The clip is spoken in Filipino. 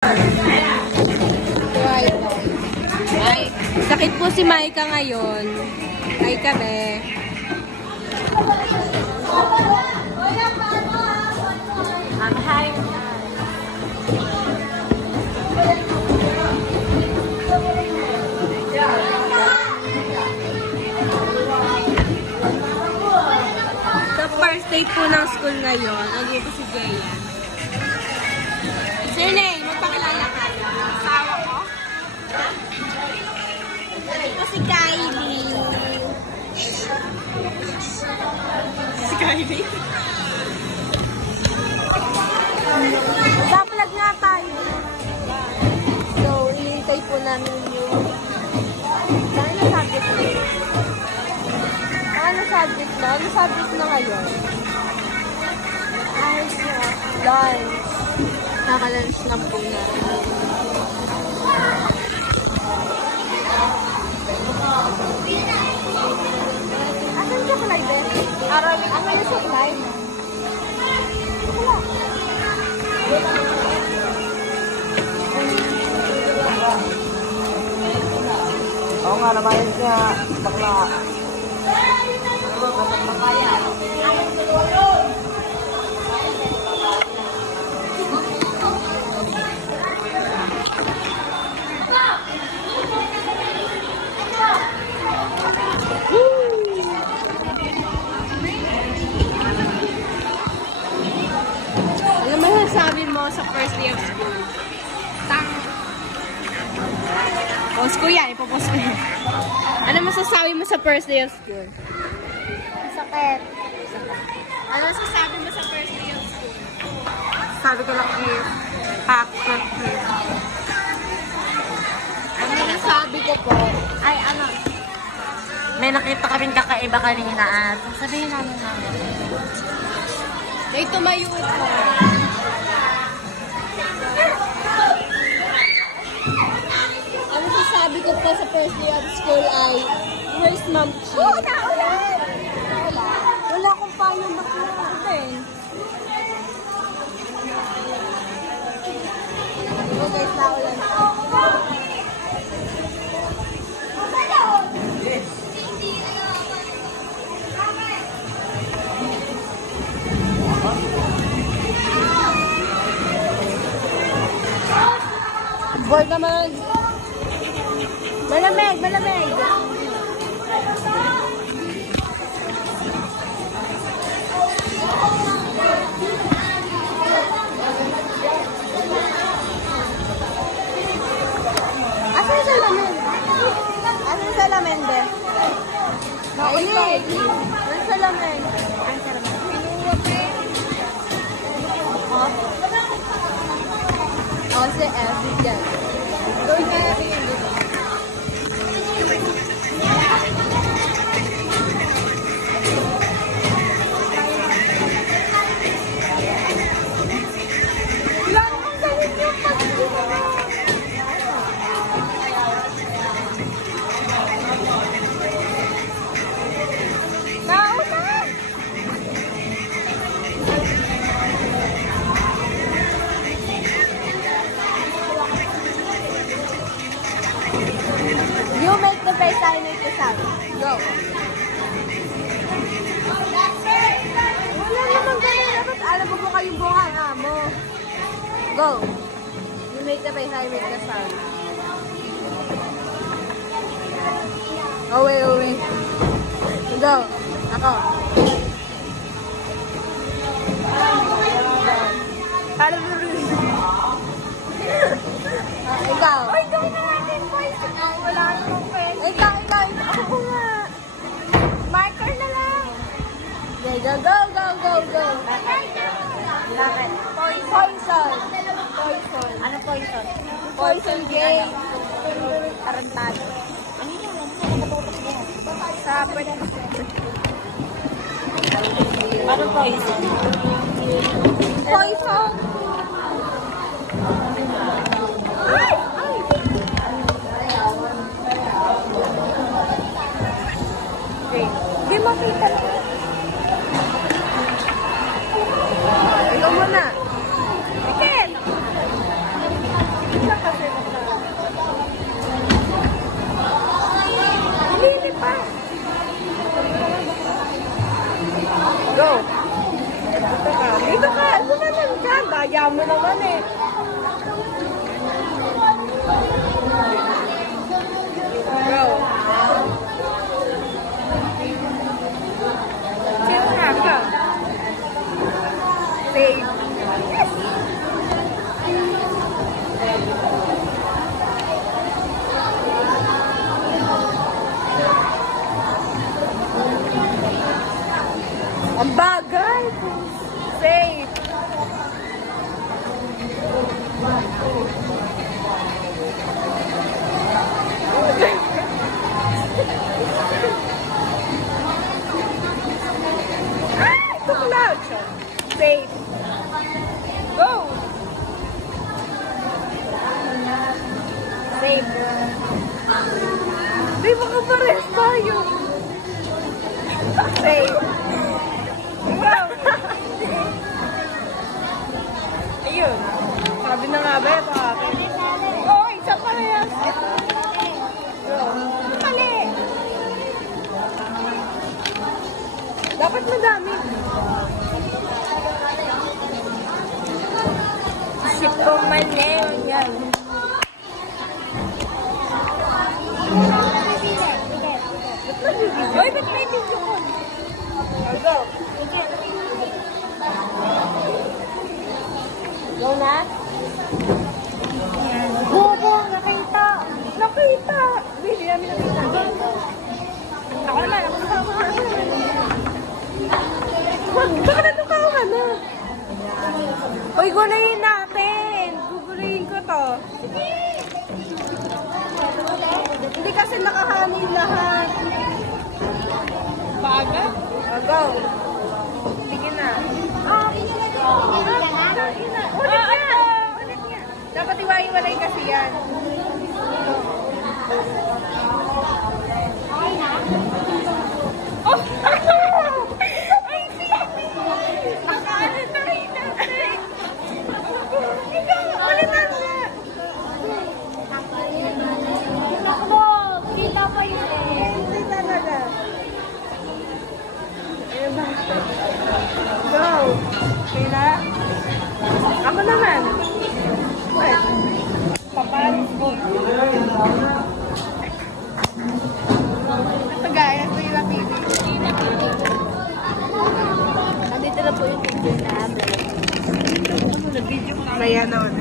Ay, sakit po si Maika ngayon. Ay kami. Hi. Sa first day po ng school ngayon, nandito si Jaya. Sine, magpakilala ka. Asawa ko. Ito si Kylie. Si Kylie? Dapalag nga tayo. So, inintay po namin yung... Ano subject na? Ano subject na? Ano subject na ngayon? Ay, lunch. Naka-lunch lang po na. Asan siya kulay din? Araming ang ano siya kulay? Oo nga, nabayad siya. Bakla. Ano masasabi mo sa first day of school? Post ko yan, ipopost ko yan. Ano masasabi mo sa first day of school? Sakit. Ano masasabi mo sa first day of school? Sabi ko lang pack. Ano masasabi ko po? Ay, ano? May nakita kaming kakaiba kanina at sabihin namin namin. May tumayo ko. Ano masasabi ko po sa first day of school ay where's Ma'am Chi? Ulan! Wala akong paano din. Oh guys, naulan. Board naman. Malamig, malamig. Asan yung salamin? Asan yung salamin, be? Nainig. Asan yung salamin? Oh, si F. Yan. Doon na natin yun dito. Wala namang ganit yung pag-dito. Nauna! You make the face, I make the sound. Go. Wala naman ganun. Dapat alam mo kayong bunganga mo. Go. You make the face, I make the sound. Away. Go. Ako. Para mo rin. Ikaw. Ay, gawin na natin, boys. Wala namang pwede. Ikaw. Ako nga. Marker na lang. Okay, go. Bakit? Poison. Ano poison? Poison game. Tarantado. Ano yun? Matutok mo. Sa pwede. Ano poison? Poison. Ay! Di makita. Ikaw muna. Ikin! Ay, baka pares tayo. Okay. Wow. Ayun. Sabi na nga ba ito akin? Oo, isa pa na yan. Mali. Dapat madami. Isip ko mali. Yan. Oy, ba't may video ko? Go. Go na? Bobo, nakita. Nakita. Hindi namin nakita. Ako naman. Baka natukaw ka na. Uy, gulayin natin. Gugulayin ko to. Hindi kasi nakahanin lahat. Baga? Go. Sige na. Ulit nga. Ulit nga. Dapat iwa-iwalay kasi yan. Oh! Ay, baby! Makaano tayo natin? Ikaw, ulitan nga. Takbo! Kita pa yun eh. Hindi talaga. Ayun ba? Go. Okay na? Ako naman. Ay. Papalis ko. Gaya ko yung napili. Nandito na po yung picture namin. Maya naman.